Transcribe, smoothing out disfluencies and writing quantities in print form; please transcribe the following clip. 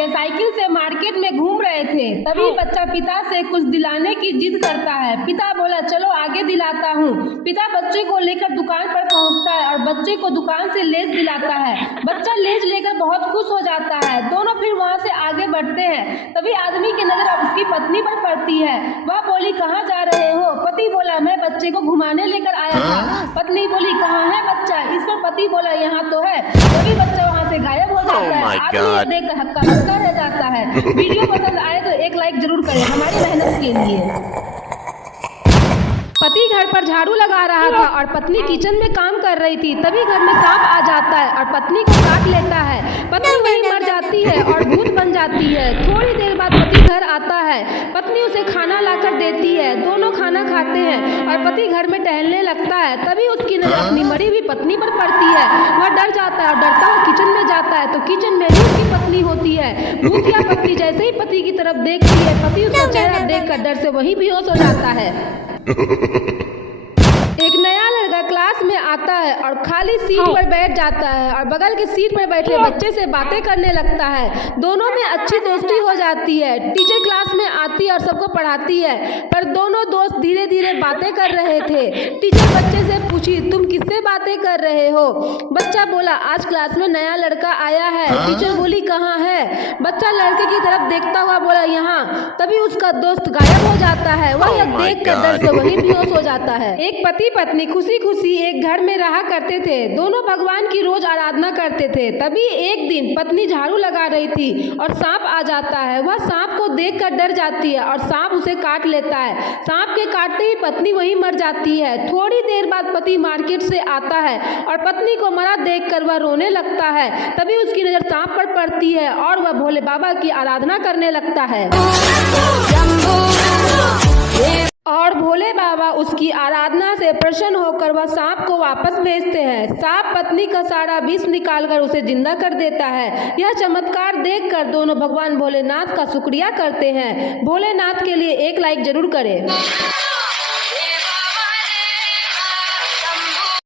बेटे साइकिल से मार्केट में घूम रहे थे, तभी बच्चा पिता से कुछ दिलाने की जिद करता है। पिता बोला चलो आगे दिलाता हूँ। पिता बच्चे को लेकर दुकान पर पहुँचता है और बच्चे को दुकान से लेज दिलाता है। बच्चा लेज लेकर बहुत खुश हो जाता है। दोनों फिर वहाँ से आगे बढ़ते हैं। तभी आदमी की नजर उसकी पत्नी पर पड़ती है। वह बोली कहाँ जा रहे हो? पति बोला मैं बच्चे को घुमाने लेकर आया था। पत्नी बोली कहाँ है बच्चा? इस पर पति बोला यहाँ तो है। तभी बच्चा वहाँ से गायब हो जाता है। आदमी देख कर हक्का बक्का रह जाता है। वीडियो पसंद आए तो एक लाइक जरूर करें हमारी मेहनत के लिए। पति घर पर झाड़ू लगा रहा था और पत्नी किचन में काम कर रही थी। तभी घर में सांप आ जाता है और पत्नी को काट लेता है। पत्नी वहीं मर जाती है और भूत बन जाती है। थोड़ी देर बाद पति घर आता है। पत्नी उसे खाना लाकर देती है। दोनों खाना खाते हैं और पति घर में टहलने लगता है। तभी उसकी नजर अपनी मरी हुई पत्नी पर पड़ती है। वह डर जाता है और डरता हुआ किचन में जाता है तो किचन में भी उसकी पत्नी होती है। भूतिया पत्नी जैसे ही पति की तरफ देखती है, पति उसका चेहरा देखकर डर से वहीं बेहोश हो जाता है। एक नया लड़का क्लास में आता है और खाली सीट पर बैठ जाता है और बगल की सीट पर बैठे बच्चे से बातें करने लगता है। दोनों में अच्छी दोस्ती हो जाती है। टीचर क्लास में आती है और सबको पढ़ाती है, पर दोनों दोस्त धीरे धीरे बातें कर रहे थे। टीचर बच्चे से पूछी तुम किससे बातें कर रहे हो? बच्चा बोला आज क्लास में नया लड़का आया है। टीचर बोली कहाँ है? बच्चा लड़के की तरफ देखता हुआ बोला यहाँ। तभी उसका दोस्त गायब हो जाता है। वह यह देख कर डर से वहीं बेहोश हो जाता है। एक पति पत्नी खुशी खुशी एक घर में रहा करते थे। दोनों भगवान की रोज आराधना करते थे। तभी एक दिन पत्नी झाड़ू लगा रही थी और सांप आ जाता है। वह सांप को देखकर डर जाती है और सांप उसे काट लेता है। सांप के काटते ही पत्नी वहीं मर जाती है। थोड़ी देर बाद पति मार्केट से आता है और पत्नी को मरा देखकर वह रोने लगता है। तभी उसकी नजर सांप पर पड़ती है और वह भोले बाबा की आराधना करने लगता है और भोले बाबा उसकी आराधना से प्रसन्न होकर वह सांप को वापस भेजते हैं। सांप पत्नी का सारा विष निकालकर उसे जिंदा कर देता है। यह चमत्कार देखकर दोनों भगवान भोलेनाथ का शुक्रिया करते हैं। भोलेनाथ के लिए एक लाइक जरूर करें।